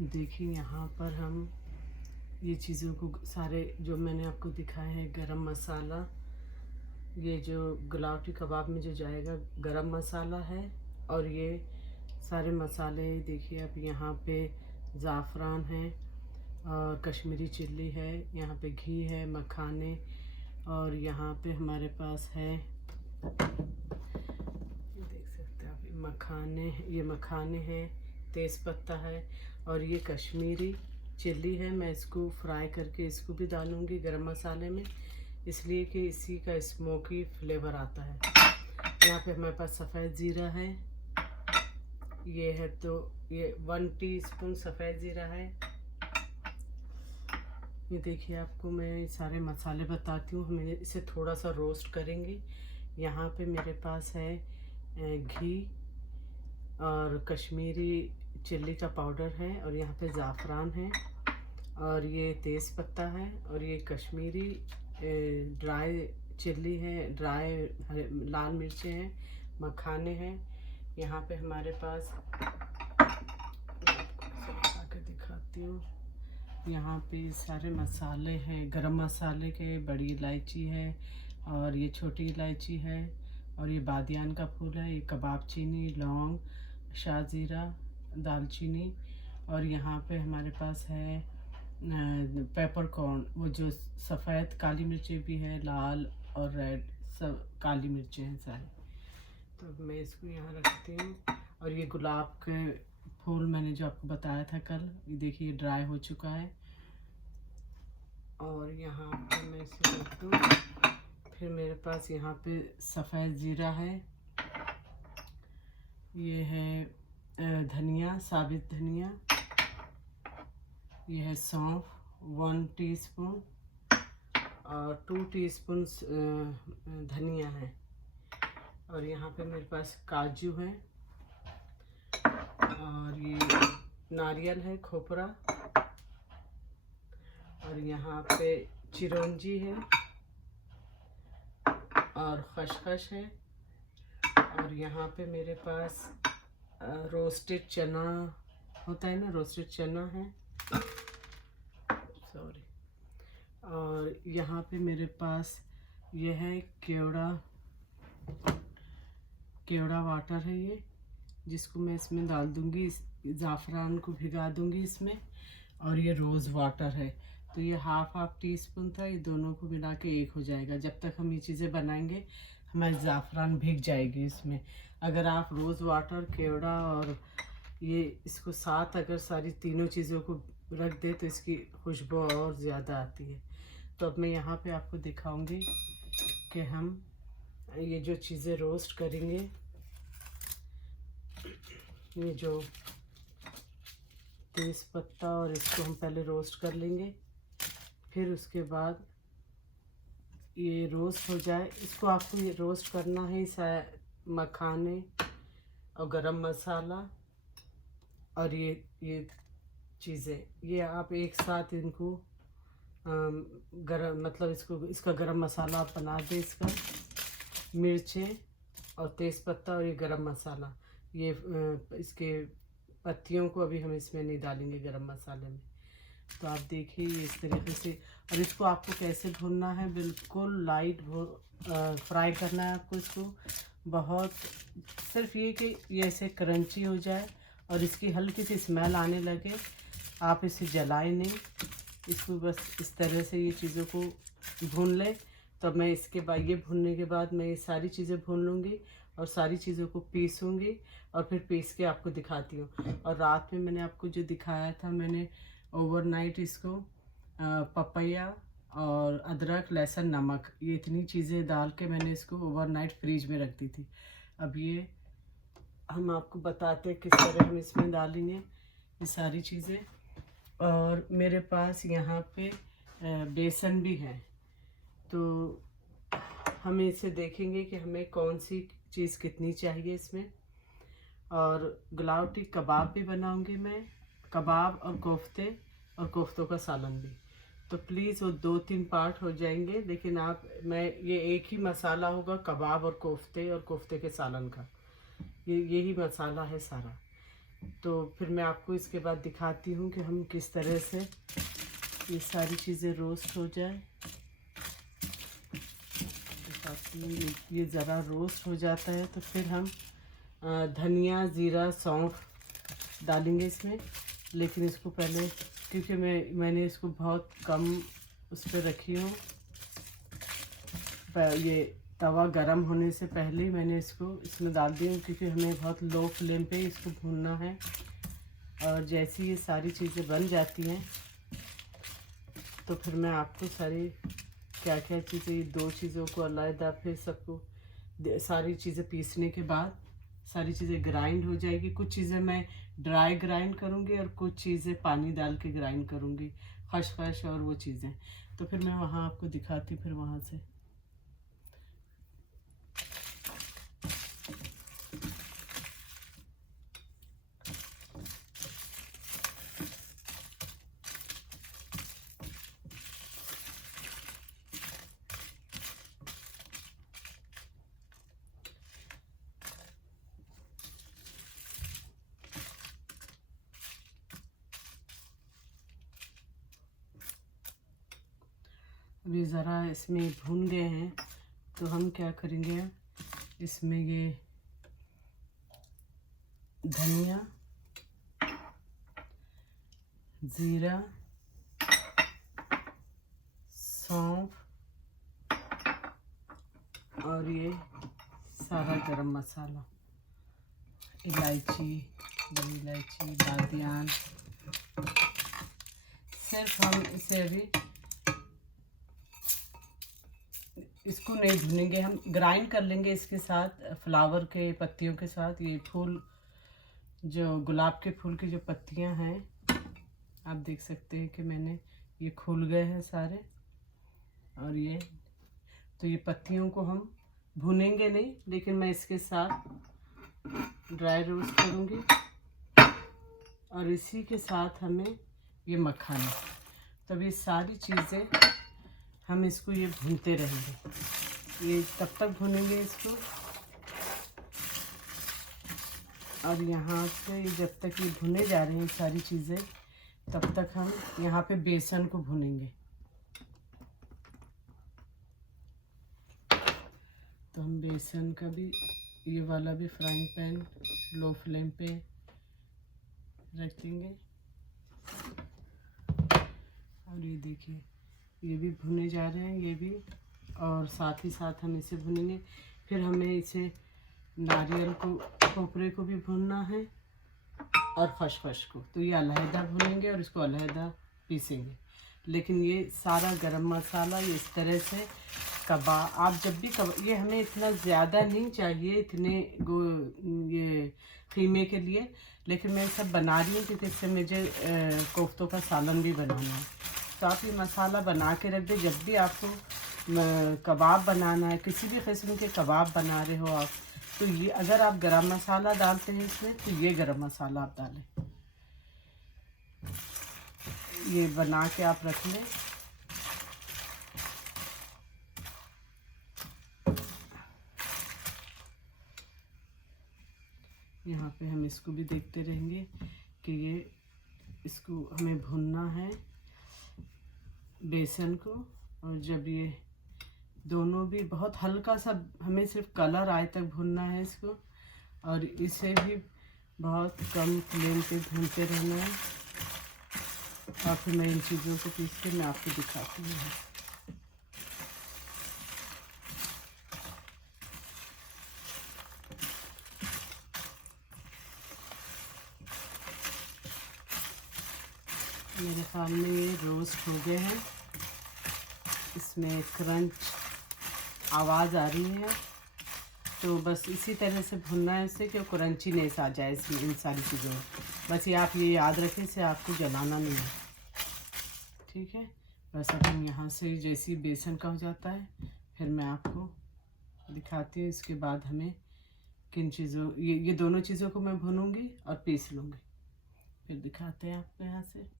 देखिए यहाँ पर हम ये चीज़ों को सारे जो मैंने आपको दिखाया है, गरम मसाला, ये जो गुलावटी कबाब में जो जाएगा गरम मसाला है, और ये सारे मसाले देखिए आप, यहाँ पे ज़ाफ़रान है और कश्मीरी चिल्ली है, यहाँ पे घी है, मखाने, और यहाँ पे हमारे पास है, देख सकते हैं आप, ये मखाने हैं, तेज़पत्ता है, और ये कश्मीरी चिल्ली है। मैं इसको फ्राई करके इसको भी डालूँगी गरम मसाले में, इसलिए कि इसी का स्मोकी फ्लेवर आता है। यहाँ पे हमारे पास सफ़ेद ज़ीरा है, ये है, तो ये 1 टीस्पून सफ़ेद ज़ीरा है। ये देखिए, आपको मैं सारे मसाले बताती हूँ। हम इसे थोड़ा सा रोस्ट करेंगे। यहाँ पे मेरे पास है घी और कश्मीरी चिल्ली का पाउडर है, और यहाँ पे ज़ाफ़रान है, और ये तेज़पत्ता है, और ये कश्मीरी ड्राई चिल्ली है, ड्राई लाल मिर्चें हैं, मखाने हैं। यहाँ पे हमारे पास, आके दिखाती हूँ, यहाँ पे सारे मसाले हैं, गरम मसाले के, बड़ी इलायची है, और ये छोटी इलायची है, और ये बादियान का फूल है, ये कबाब चीनी, लौंग, शाहजीरा, दालचीनी, और यहाँ पे हमारे पास है पेपरकॉर्न, वो जो सफ़ेद काली मिर्चें भी हैं, लाल और रेड, सब काली मिर्चें हैं सारी। तो मैं इसको यहाँ रखती हूँ। और ये गुलाब के फूल मैंने जो आपको बताया था कल, ये देखिए ड्राई हो चुका है, और यहाँ पे मैं इसे रख दूँ। फिर मेरे पास यहाँ पे सफ़ेद ज़ीरा है, ये है धनिया, साबित धनिया, ये है सौंफ 1 टीस्पून, और 2 टीस्पून धनिया है, और यहाँ पे मेरे पास काजू है, और ये नारियल है, खोपरा, और यहाँ पे चिरौंजी है, और खसखस है, और यहाँ पे मेरे पास रोस्टेड चना होता है ना, रोस्टेड चना है, सॉरी, और यहाँ पे मेरे पास ये है केवड़ा वाटर है, ये जिसको मैं इसमें डाल दूँगी, ज़ाफ़रान को भिगा दूँगी इसमें, और ये रोज़ वाटर है, तो ये हाफ टीस्पून था, ये दोनों को मिला के एक हो जाएगा। जब तक हम ये चीज़ें बनाएंगे हमारी ज़ाफ़रान भीग जाएगी इसमें। अगर आप रोज़ वाटर, केवड़ा और ये इसको साथ अगर सारी तीनों चीज़ों को रख दे तो इसकी खुशबू और ज़्यादा आती है। तो अब मैं यहाँ पे आपको दिखाऊंगी कि हम ये जो चीज़ें रोस्ट करेंगे, ये जो तेज़पत्ता, और इसको हम पहले रोस्ट कर लेंगे, फिर उसके बाद ये रोस्ट हो जाए, इसको आपको ये रोस्ट करना है, मखाने और गरम मसाला और ये चीज़ें, ये आप एक साथ इनको गरम, मतलब इसका गरम मसाला आप बना दें, इसका मिर्चें और तेज़पत्ता और ये गरम मसाला, ये इसके पत्तियों को अभी हम इसमें नहीं डालेंगे गरम मसाले में। तो आप देखिए इस तरीके से, और इसको आपको कैसे भूनना है, बिल्कुल लाइट फ्राई करना है आपको इसको, बहुत, सिर्फ ये कि ये ऐसे क्रंची हो जाए और इसकी हल्की सी स्मेल आने लगे, आप इसे जलाए नहीं, इसको बस इस तरह से ये चीज़ों को भून लें। तो मैं इसके बाद, ये भूनने के बाद मैं ये सारी चीज़ें भून लूँगी और सारी चीज़ों को पीसूँगी, और फिर पीस के आपको दिखाती हूँ। और रात में मैंने आपको जो दिखाया था, मैंने ओवरनाइट इसको पपैया और अदरक, लहसुन, नमक, ये इतनी चीज़ें डाल के मैंने इसको ओवरनाइट फ्रीज में रख दी थी। अब ये हम आपको बताते हैं किस तरह हम इसमें डालेंगे ये सारी चीज़ें। और मेरे पास यहाँ पे बेसन भी है, तो हम इसे देखेंगे कि हमें कौन सी चीज़ कितनी चाहिए इसमें। और गुलावटी कबाब भी बनाऊंगी मैं, कबाब और कोफ्ते और कोफ्तों का सालन भी। तो प्लीज़ वो 2-3 पार्ट हो जाएंगे, लेकिन मैं ये एक ही मसाला होगा कबाब और कोफ्ते के सालन का, यही मसाला है सारा। तो फिर मैं आपको इसके बाद दिखाती हूँ कि हम किस तरह से ये सारी चीज़ें रोस्ट हो जाए। दिखाती हूँ, ये ज़रा रोस्ट हो जाता है तो फिर हम धनिया, ज़ीरा, सौंफ डालेंगे इसमें। लेकिन इसको पहले, क्योंकि मैंने इसको बहुत कम उस पर रखी हूँ, ये तवा गरम होने से पहले ही मैंने इसको इसमें डाल दिया, क्योंकि हमें बहुत लो फ्लेम पे इसको भूनना है। और जैसे ये सारी चीज़ें बन जाती हैं तो फिर मैं आपको सारी क्या क्या चीज़ें, दो चीज़ों को अलग, फिर सबको सारी चीज़ें पीसने के बाद सारी चीज़ें ग्राइंड हो जाएगी। कुछ चीज़ें मैं ड्राई ग्राइंड करूँगी और कुछ चीज़ें पानी डाल के ग्राइंड करूँगी, खसखस और वो चीज़ें। तो फिर मैं वहाँ आपको दिखाती हूँ फिर वहाँ से। अभी ज़रा इसमें भून गए हैं तो हम क्या करेंगे, इसमें ये धनिया, ज़ीरा, सौंफ और ये सारा गरम मसाला, इलायची, बड़ी इलायची, बादियान, सिर्फ हम इसे अभी इसको नहीं भूनेंगे, हम ग्राइंड कर लेंगे इसके साथ फ्लावर के पत्तियों के साथ। ये फूल, जो गुलाब के फूल की जो पत्तियां हैं, आप देख सकते हैं कि मैंने ये खुल गए हैं सारे। और ये तो ये पत्तियों को हम भूनेंगे नहीं, लेकिन मैं इसके साथ ड्राई रोस्ट करूँगी। और इसी के साथ हमें ये मखाना, तब ये सारी चीज़ें हम इसको ये भूनते रहेंगे। ये तब तक भूनेंगे इसको, और यहाँ पे जब तक ये भुने जा रहे हैं सारी चीज़ें, तब तक हम यहाँ पे बेसन को भूनेंगे। तो हम बेसन का भी, ये वाला भी फ्राइंग पैन लो फ्लेम पे रख देंगे। और ये देखिए, ये भी भुने जा रहे हैं ये भी, और साथ ही साथ हम इसे भुनेंगे। फिर हमें इसे नारियल को, खोपरे को भी भूनना है और खसखस को, तो ये अलहदा भुनेंगे और इसको अलहदा पीसेंगे। लेकिन ये सारा गरम मसाला ये इस तरह से कबाब, आप जब भी ये हमें इतना ज़्यादा नहीं चाहिए, इतने ये कीमे के लिए, लेकिन मैं सब बना रही हूँ क्योंकि इससे मुझे कोफ्तों का सालन भी बनाना है। तो आप ये मसाला बना के रख दें, जब भी आपको कबाब बनाना है, किसी भी किस्म के कबाब बना रहे हो आप, तो ये अगर आप गरम मसाला डालते हैं इसमें, तो ये गरम मसाला आप डालें। ये बना के आप रख लें। यहाँ पे हम इसको भी देखते रहेंगे कि ये, इसको हमें भूनना है बेसन को। और जब ये दोनों भी बहुत हल्का सा, हमें सिर्फ कलर आए तक भूनना है इसको, और इसे भी बहुत कम फ्लेम पे भूनते रहना है। और फिर मैं इन चीज़ों को पीस के मैं आपको दिखाती हूँ। मेरे सामने ये रोस्ट हो गए हैं, इसमें क्रंच आवाज़ आ रही है। तो बस इसी तरह से भुनना है इसे कि क्रंचीनेस आ जाए इसमें, इन सारी चीज़ों में। बस ये आप ये याद रखें, इसे आपको जलाना नहीं है, ठीक है। बस अब हम यहाँ से जैसी बेसन का हो जाता है, फिर मैं आपको दिखाती हूँ। इसके बाद हमें किन चीज़ों, ये दोनों चीज़ों को मैं भूनूंगी और पीस लूँगी, फिर दिखाते हैं आपको यहाँ से।